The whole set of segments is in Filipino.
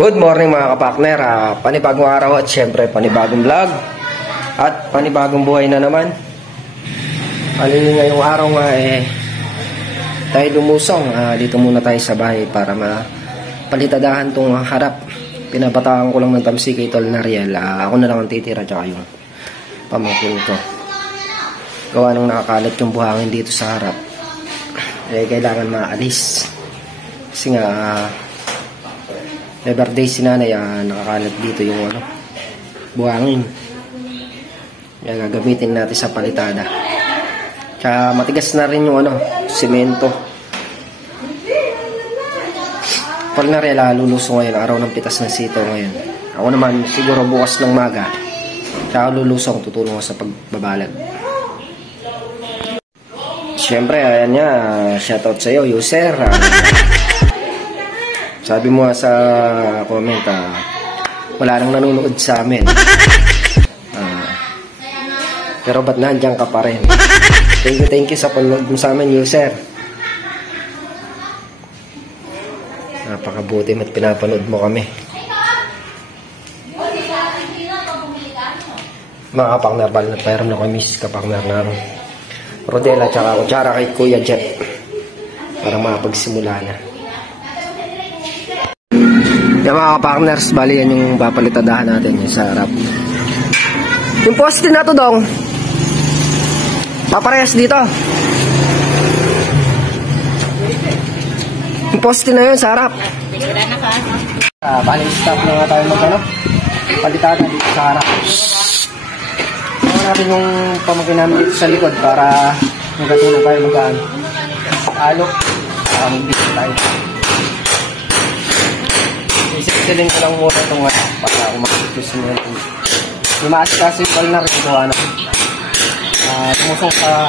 Good morning mga kapakner, panibagong araw at syempre panibagong vlog at panibagong buhay na naman. Ngayong araw nga tayo lumusong, dito muna tayo sa bahay para mapalitadahan tong harap. Pinabataan ko lang ng tamsi kay Tol Nariel, ako na lang ang titira tsaka yung pamangkin ko. Gawa nang nakakalat yung buhangin dito sa harap, kailangan maalis kasi nga may birthday si nanay, nakakalat dito yung buhangin. Kaya gagamitin natin sa palitada. Tsaka matigas na rin yung simento. Pag narela, lulusong ngayon, araw ng pitas ng sito ngayon. Ako naman, siguro bukas ng maga. Tsaka lulusong, tutulong ako sa pagbabalag. Siyempre, ayan niya, shoutout sa iyo, user. Sabi mo sa comment, wala nang nanonood sa amin. Pero ba't nandiyan ka pa rin? Thank you sa panonood mo sa amin, user. Napakabuti at pinapanood mo kami. Mga kapakner, bali na mayroon ako miss kapakner ng Rodela tsaka kutsara kay Kuya Jet para makapagsimula na. Yung mga partners, bali yan yung papalitadahan natin yung sa harap. Yung poste na to dong paparehas dito. Yung poste na yun sa harap. Bali stop na nga tayo palitada dito sa harap. Gawin natin yung pamangkin namin dito sa likod para magkatulong tayo alok magbito tayo. Isisilin ko lang muna itong para umakit yung lumaas kasi yung na rin ito tumusong sa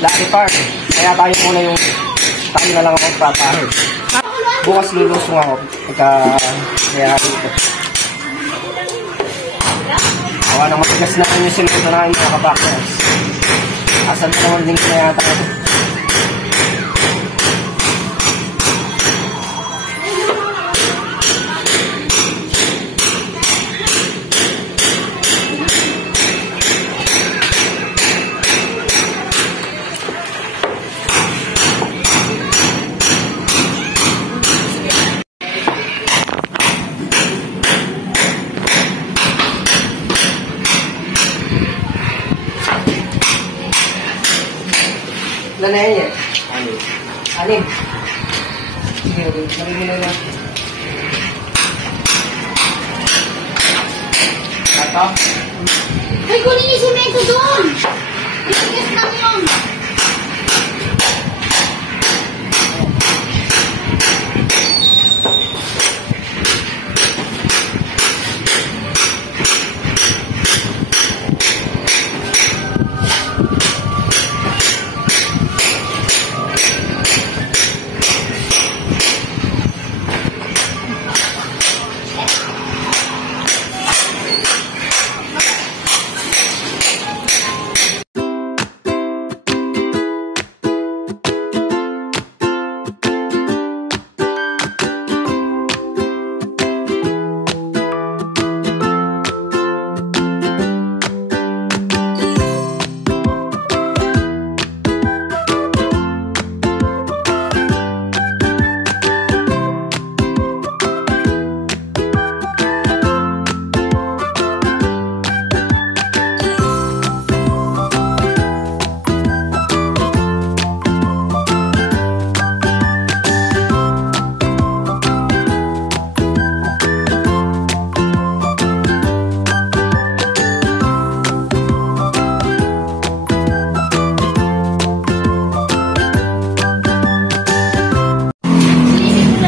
Lucky Park, kaya tayo muna yung tayo na lang ako papahid. Bukas lulusong ako pagka kaya dito awa nang matigas na rin yung silito na rin mga kabakers. Asan na naman din ko na yata ito. Ano yan yan? Anin? Sige, sabi mo na yan. Ito? Ay, kunin yung simento doon! Ibigas lang yun!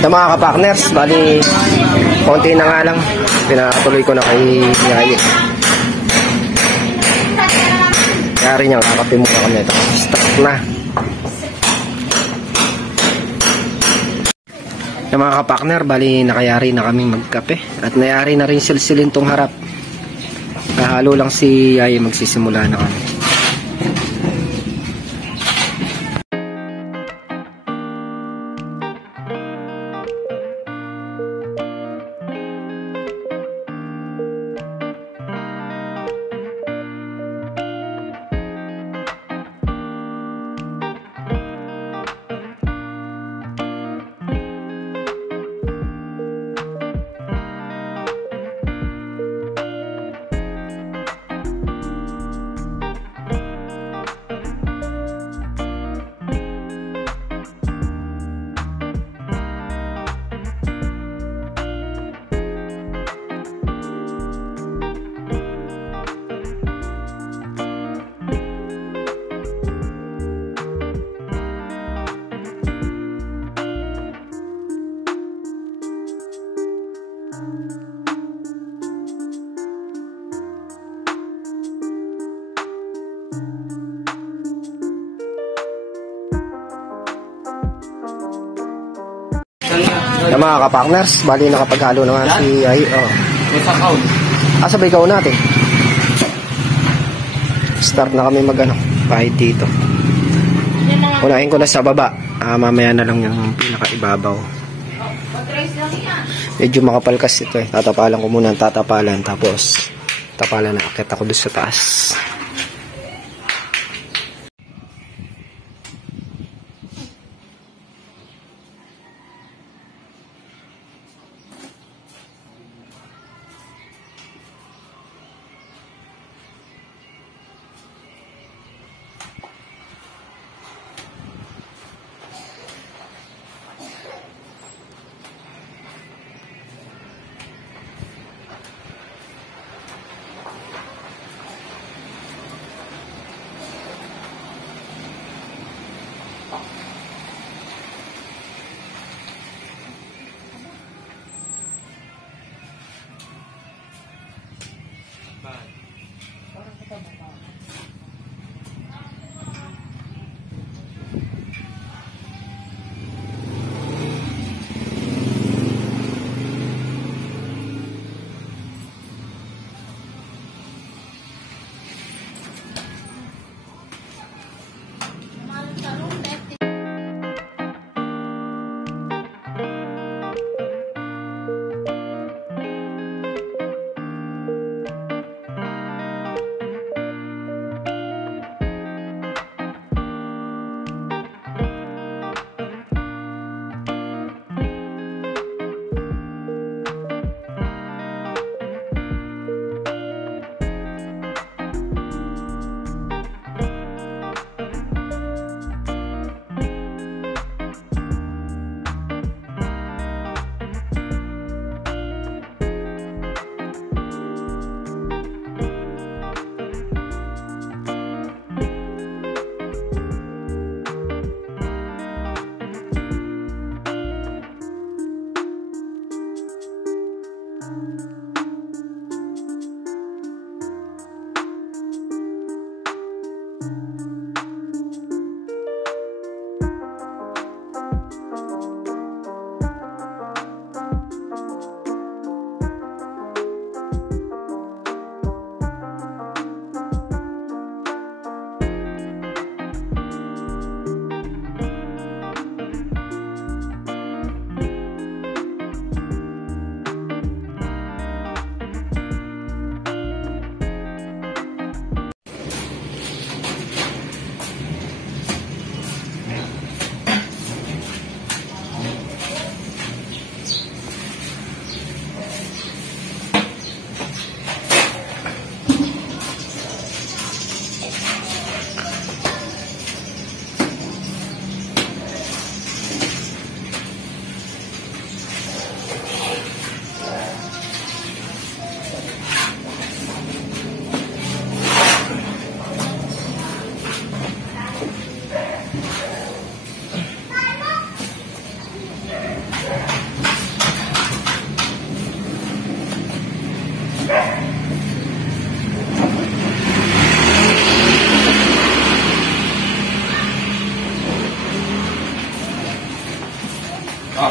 Sa mga kapakners, bali konti na nga lang, pinatuloy ko na kay Yaye. Kaya rin yung kakape muna kami ito. Start na. Sa mga kapakner, bali nakayari na kaming magkape at nayari na rin silsilin tong harap. Kahalo lang si Yaye, magsisimula na kami. Na mga kapartners, bali nakapaghalo na nga si ay oh. Sabay ka natin. Start na kami magano, kahit dito. Unahin ko na sa baba. Mamaya na lang yung pinakaibabaw. Medyo makapalkas ito eh. Tatapalan ko muna ang tatapalan. Tapos tapalan na akit ako doon sa taas.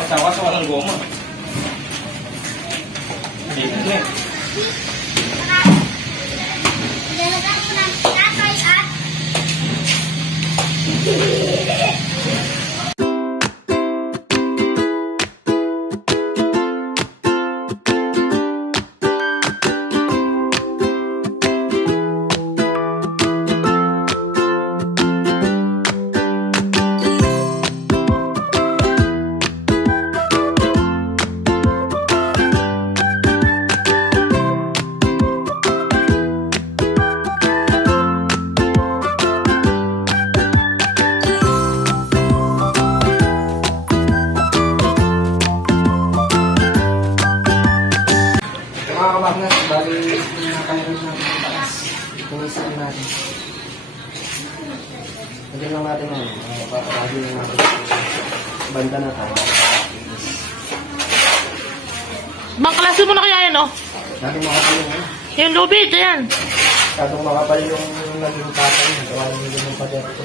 Tawa sa walang goma. Hindi na. Ilalagay ko ng tatay at bali nakalimutan natin yung taas. Tumisan natin. Lagyan lang natin ano, papalagi lang natin. Banda na tayo. Bangklasin mo na kaya yan, oh. Laging makapal yung ano. Yung lubid, ayan. Masyadong makapal yung naging tatay. Gawa nyo yung pader ko.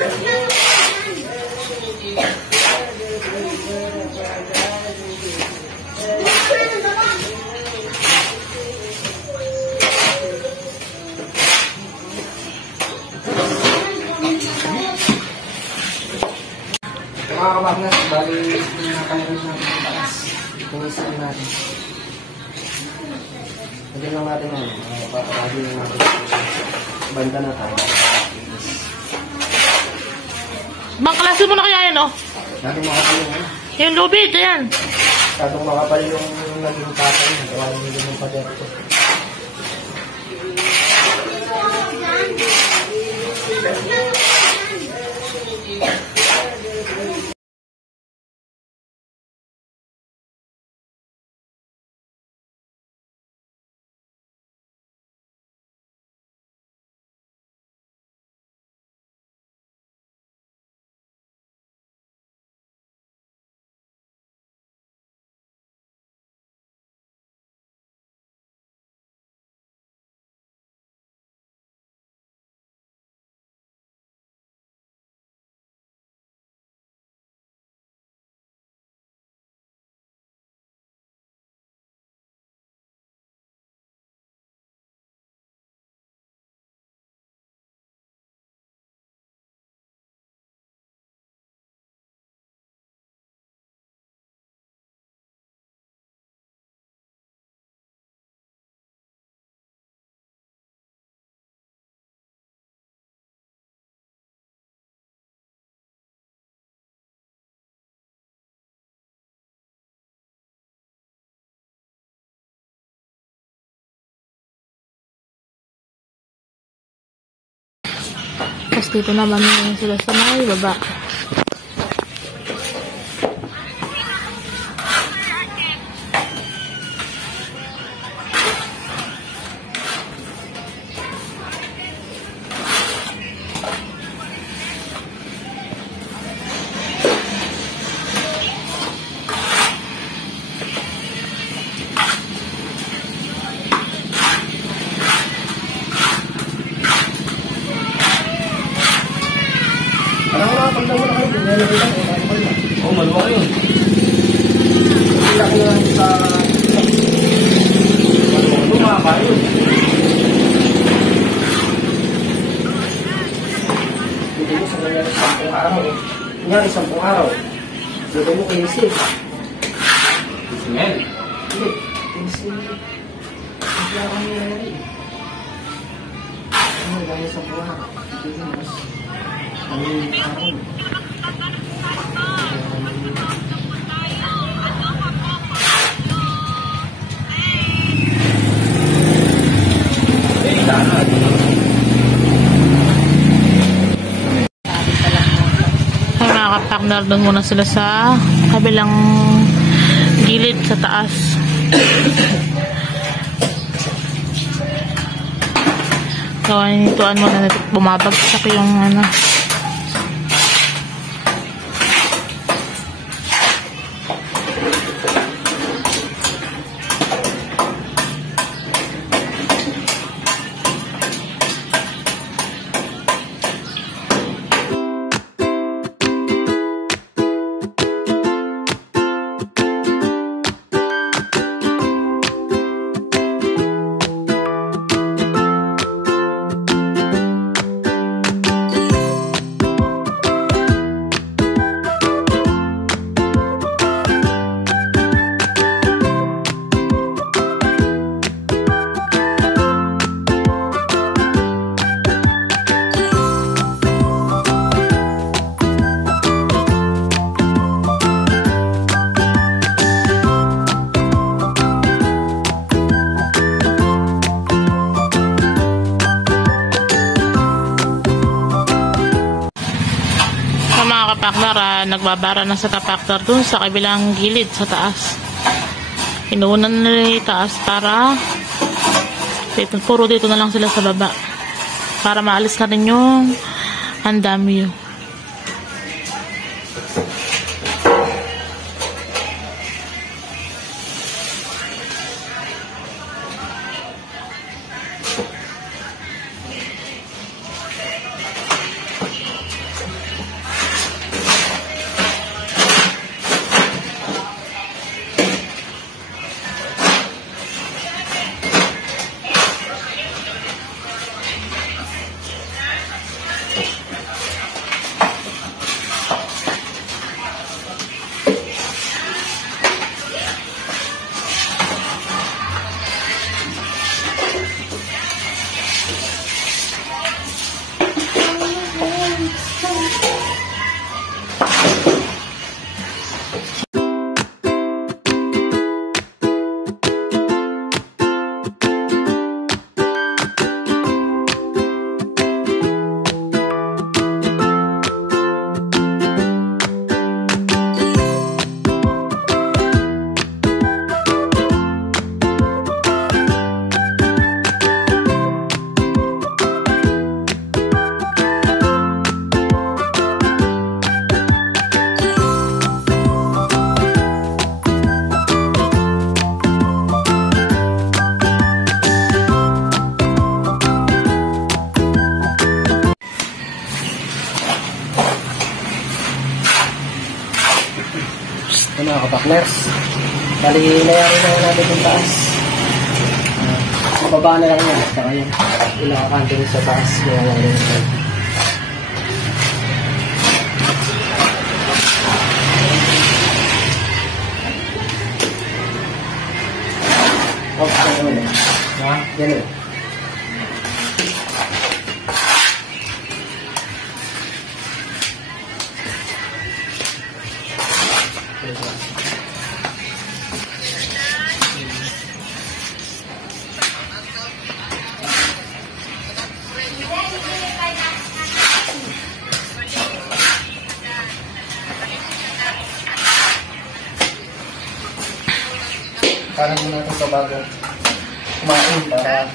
Thank you. mga kabaknas, bali nakalimus natin ang taas. Tungisan natin. Lagyan lang natin ano, papakagin lang natin. Banda na tayo. Bangkalasin mo na kaya yan, oh. Natin makapal yung ano. Yung lubid, ayan. Masyadong makapal yung naging patay na. Gawa nyo yung pader ko. Tapos dito naman sila sa may baba. Oo, maluwa yun. Sila ko lang sa... Lumaba yun. Hindi mo sa nangyari 10 araw. Nangyari 10 araw. Dito mo 15. Smell. Hindi. 15. Hindi ako nangyari. Ano, dahil 10 araw. Hindi mo mas... Ano yung araw? Ay, mga kapaknar, doon muna sila sa kabilang gilid sa taas. Kawanituan mo na bumabagsak yung ano. Kapaknar, nagbabara na sa kapaknar dun sa kabilang gilid sa taas. Inuunan nila yung taas para puro dito na lang sila sa baba para maalis na rin yung andamyo. Yung mga kapakners. Bali, nayari na natin yung taas. Mababa na lang yan. Saka yan. Ilakakantin sa taas. Kaya lang rin ito. Okay, ano? Ha? Ganun. Parang muna ito sa bago kumain para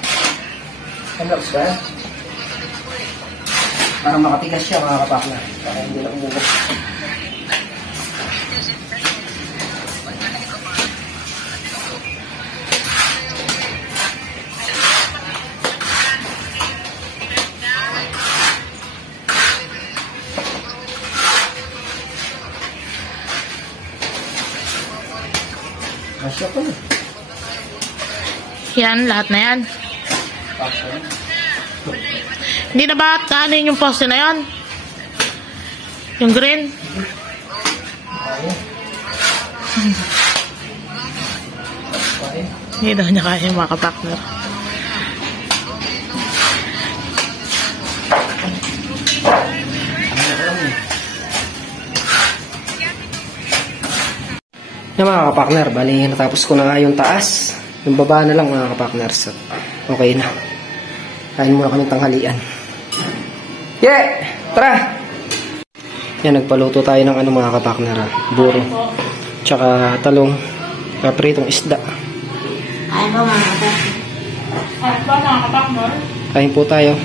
relax ba? Para makatigas siya mga kapakla. Para hindi na umubos. Masya ko na. Yan, lahat na yan. Hindi na ba kaanin yung poste na yan? Yung green? Hindi daw niya kaya yung mga kapakner. Yung mga kapakner, bali natapos ko na nga yung taas. Yung baba na lang mga kapakners. Okay na. Kain muna kami tanghalian. Yeah! Tara! Yan, nagpaluto tayo ng ano mga kapakner. Buro. Tsaka talong. Pritong isda. Ay ba mga kapakner? Ay ba mga kapakner? Kain po tayo.